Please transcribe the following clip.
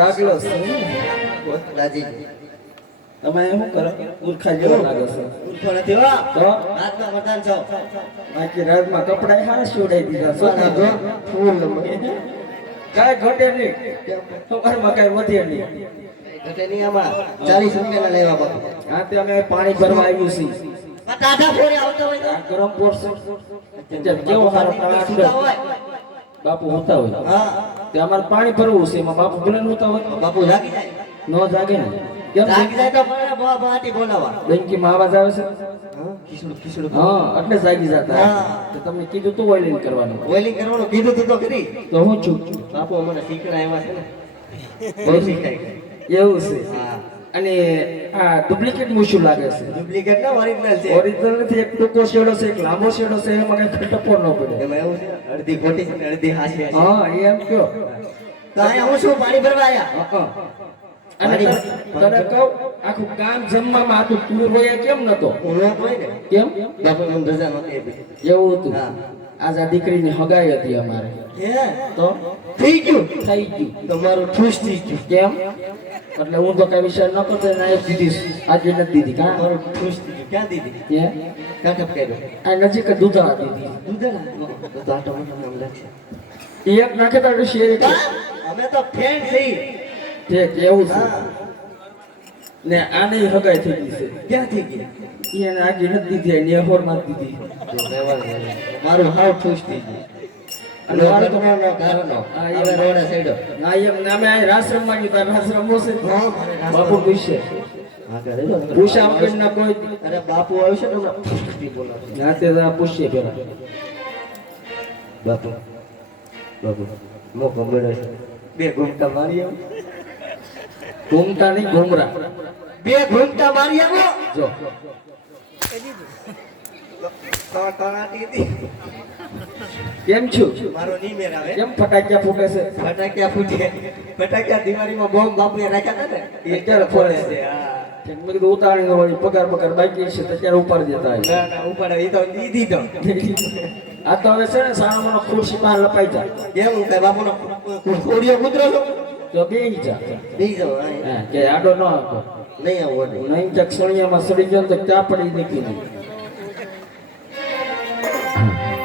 ડાગલો રાજી તમે શું કરો મૂર્ખા જેવો લાગો છો મૂર્ખો નથી હો તો હાથમાં મતાન છો બાકી રાતમાં કપડા હારા છોડાઈ દીધા છો ના જો ફૂલ કાય ઘટે નહીં તમારમાં કાય વધે નહીં ઘટે નહીં આમાં 40 રૂપિયા લેવા બાપુ હા તે અમે પાણી ભરવા આવ્યું છે ટાઢા ફોરે આવતો હોય તો ગરમ પોરસો કેવો હારો ટાઢો હોય બાપુ હોતા હોય હા તે અમાર પાણી ભરવું છે એમાં બાપુ ભલે હોતા હોય બાપુ જાગી જાય નો જાગે ને કેમ જાગી જાય તો મને બહુ બાટી બોલાવા બેંકીમાં આવાજ આવે છે ખીસડું ખીસડું હા એટલે જાગી જતા હા. તો તમને કીધું તું ઓઇલિંગ કરવાનું ઓઇલિંગ કરવાનું કીધું તું તો કરી તો હું છું બાપુ મને શીખડા એવા છે ને બહુ શીખાય એવું છે હા અને આ ડુપ્લિકેટ મૂછું લાગે છે ડુપ્લિકેટ ના ઓરિજિનલ છે ઓરિજિનલ નથી એક ટૂંકો શેડો છે એક લાંબો શેડો છે એમાં કઈ ખટપો ન પડે એમાં એવું છે અડધી ખોટી છે ને અડધી હાચી છે હા એમ કયો તો અહીંયા હું શું પાણી ભરવા આયા હા. અને તને કહું આખું ગામ જમવામાં આખું ટૂર હોય કેમ નતો હું નો હોય ને કેમ બાપુ મને રજા નહોતી આપી એવું હતું હા. આજ આ દીકરીની હગાઈ હતી અમારે હે તો થઈ ગયું થઈ ગયું તમારું ઠૂસ થઈ ગયું કેમ એટલે હું તો કઈ વિચાર ન કરતો ને આ દીધી આજે નથી દીધી કા તમારું ઠૂસ થઈ ગયું ક્યાં દીધી ત્યાં કાઢપ કર્યો આ નજીક જ દૂધા દીધી દૂધડા તો આટો મને નામ લાગશે એક નાખે તો શેર અમે તો ફ્રેન્ડ થઈ ઠીક એવું છે હા ને આની હગાઈ થઈ ગઈ છે ક્યાં થઈ ગઈ એને આગે નથી દીધી એની અહોરમાં જ દીધી મારું હાવ ઠૂસ થઈ ગયું અને મારે તો ઘરનો ઘરનો હા, એ હવે રોડે સાઈડો ના એમ નામે આ રાસ રમવા ગયું તાર રાસ રમવો છે બાપુ પૂછશે પૂછા વગર ના કોઈ અરે બાપુ આવશે ને હમણાં ઠૂસથી બોલાવશે. ના તે તો પૂછશે પેલા બાપુ બાપુ મોકો મળે છે બે ઘૂમટા મારી આવો ઘૂમતા નહીં ઘૂમરા બે ઘૂમટા મારી આવો જો કેમ છું મારો નીમેર આવે કેમ ફટાક્યા ફૂટે છે ફટાક્યા ફૂટે ફટાક્યા દિવાળીમાં બોમ્બ બાપુએ રાખ્યા હતા ને એ ક્યારે ફોડે છે? હા. કે મેં કીધું ઉતારી નો વળી પગાર પગાર બાકી છે તો ત્યારે ઉપાડી દેતા હોય. ના ના ઉપાડે એ તો દીધી તો આ તો હવે છે ને સાનો મને ખુરશી બહાર લપાઈ જા કેમ હું કઈ બાપુનો ખોડિયો કૂતરો છો તો બેહી જા નહીં જાઓ હા, કે આડો ન આવતો નહીં આવો નહીં નહીં ચક સળિયામાં સડી ગયો ને તો ક્યાં પડી નીકળી ગઈ